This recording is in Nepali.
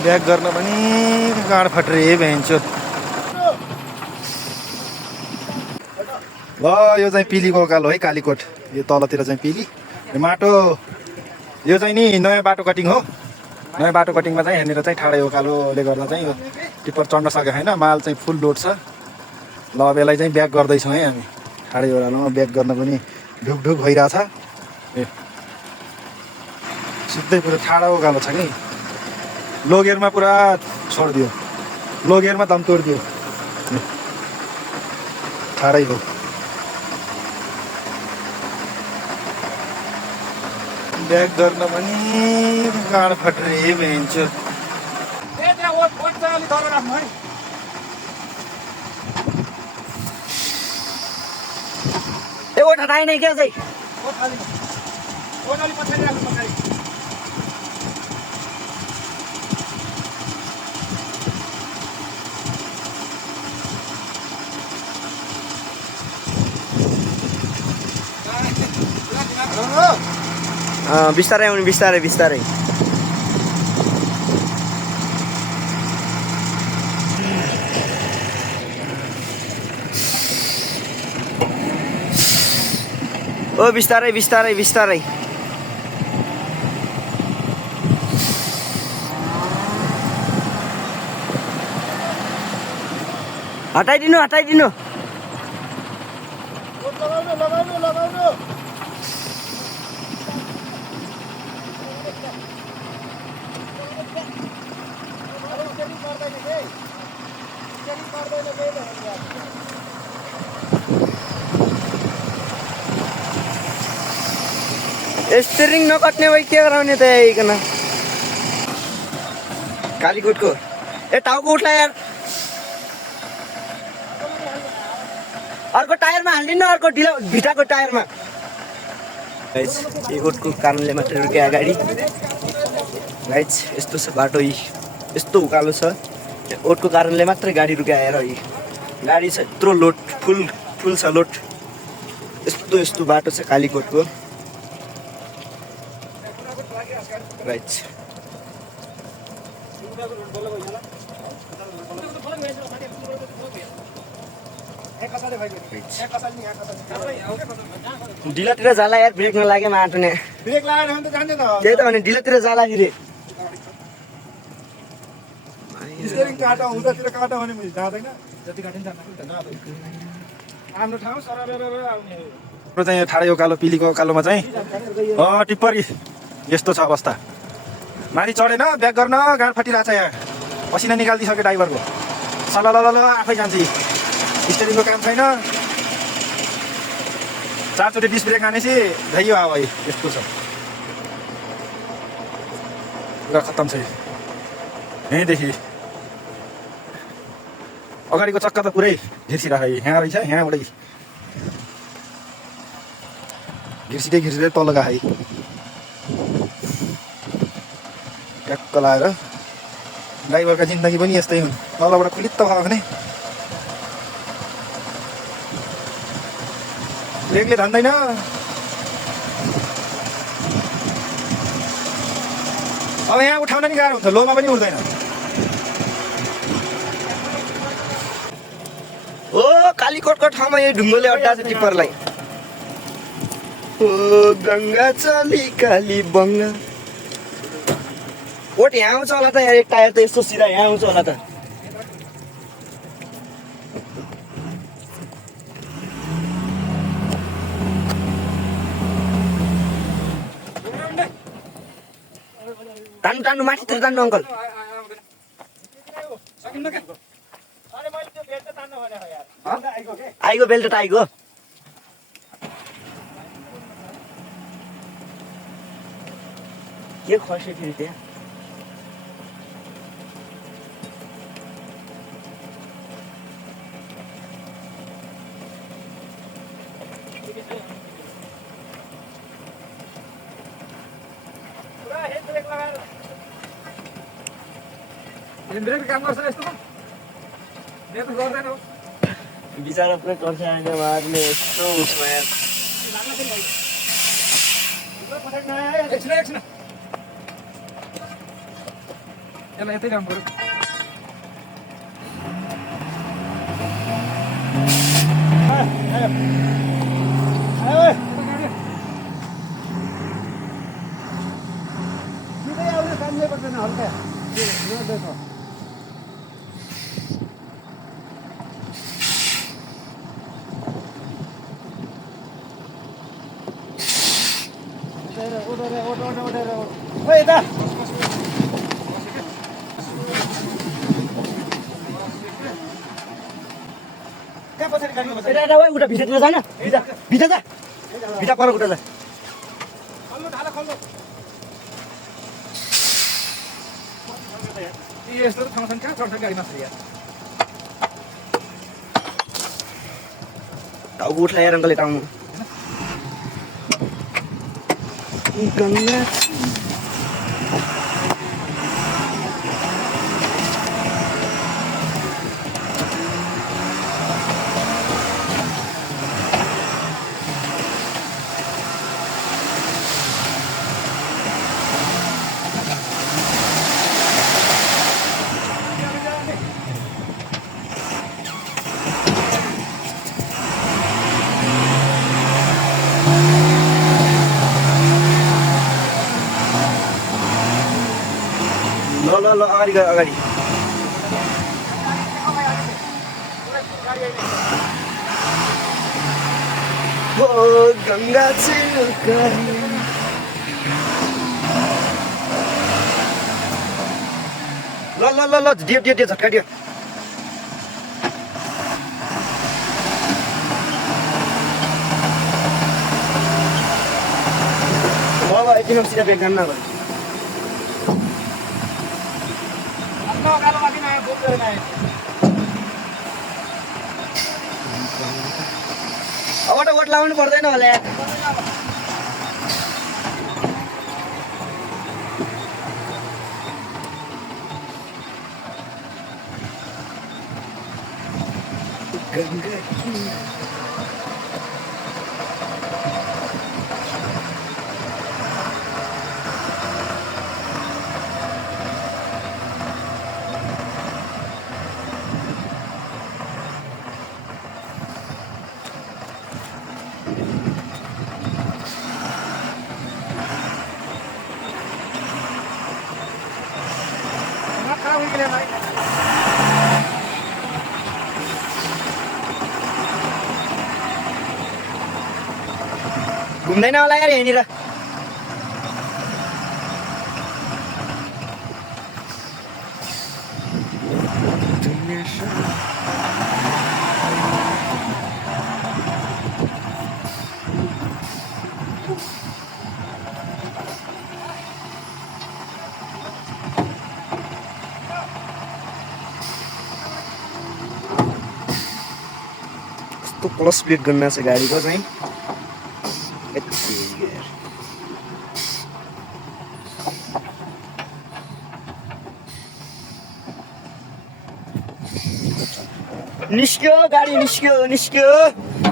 ब्याक गर्न पनि गाड फट्रे भ्याइन्छ। ल यो चाहिँ पिलीको उकालो है, कालीकोट। यो तलतिर चाहिँ पिली, यो माटो। यो चाहिँ नि नयाँ बाटो कटिङ हो। नयाँ बाटो कटिङमा चाहिँ यहाँनिर चाहिँ ठाडै उकालोले गर्दा चाहिँ यो टिप्पर चढ्न सकेको छैन। माल चाहिँ फुल लोड छ। ल अब यसलाई चाहिँ ब्याक गर्दैछौँ है हामी। ठाडै ओह्रालोमा ब्याक गर्न पनि ढुकढुक भइरहेछ। ए सिधै पुरा ठाडो उकालो छ कि। लो गियरमा पुरा छोडिदियो, लो गियरमा दम तोडिदियो। ठाडै हो। ब्याक गर्न पनि गाड फट्रे भ्याइन्छ। ए ओठ हटाइ नै क्या चाहिँ बिस्तारै आउनु, बिस्तारै बिस्तारै। ओ बिस्तारै बिस्तारै बिस्तारै। हटाइदिनु हटाइदिनु। स्टियरिङ नकट्ने भाइ के गराउने त आइकन। कालीकोटको ए टाउको उठ्ला यार। अर्को टायरमा हालिदिनु, अर्को ढिलो भिटाको टायरमा। ओटको कारणले मात्रै रुक्यो अगाडि। गाइज यस्तो छ बाटो, यस्तो उकालो छ। ओटको कारणले मात्रै गाडी रुक्यो आएर। गाडी छ यत्रो लोड, फुल छ लोड। यस्तो बाटो छ कालीकोटको। गाइज ढिलोतिर जाला यार, ब्रेक नलागे माटुने। ब्रेक लगाएन भने त जान्छ त। त्यही त भने ढिलोतिर जालाखेरि स्टियरिङ काटा हुँदातिर काटा भने मैले जाँदैन। जति काटिन्छ हाम्रो ठाउँ सरर आउने हो। चाहिँ ठाडै उकालो पिलीको उकालोमा चाहिँ टिप्पर यस्तो छ अवस्था। माथि चढेन, ब्याक गर्न गाड फटिरहेछ। यहाँ पसिना निकालिदिइसक्यो ड्राइभरको। सलल आफै जान्छ। स्टियरिङको काम छैन। 4 चोटि डिस्क ब्रेक हानेपछि धैयो अब यस्तो छ। पुरा खत्तम छ। यहीँदेखि अगाडिको चक्का त पुरै घिर्सिरहेको। यहाँ रहेछ, यहाँबाटै घिर्सिँदै तल गए। ट्याक्क लगाएर ड्राइभरका जिन्दगी पनि यस्तै हुन्। तलबाट खुलित्त भयो भने ब्रेकले धन्दैन। अब यहाँ उठाउन नि गाह्रो हुन्छ, लोमा पनि उठ्दैन। ओ कालीकोटको ठाउँमा यो ढुङ्गोले अड्डा छ टिप्परलाई। ओ गङ्गा चली काली बङ्गा। ओट यहाँ आउँछ होला त यार, एक टायर त यस्तो सिधा यहाँ आउँछ होला त। तान्नु माथितिर तान्नु अङ्कल। आइगो बेल्ट त आइगो। के खस्यो फेरि त्यहाँ। ब्रेक काम गर्छ यस्तो त। ब्रेक गर्दैन हो। बिचारा पुरै कर्छ आएर मार्ने यस्तो उसमा यार। यसलाई यतै ल्याउनु पऱ्यो उठा भित्र जान भित्र जा भित्र पर उठा जा यस्तो ठाउँ छन् कहाँ चढ्छ गाडीमा यार टाउको उठला यार अङ्कलले टाउमा गङ्गा ल अगाडि गयो अगाडि हो गङ्गा ल दियो झट्का दियो अब यति सिधा ब्याग जान्न अब अब त ओट लाउनु पर्दैन होला घुम्दैन होला यार यहाँनिर कस्तो प्लस ब्रेक गर्न छ गाडीको चाहिँ निस्क्यो गाडी निस्क्यो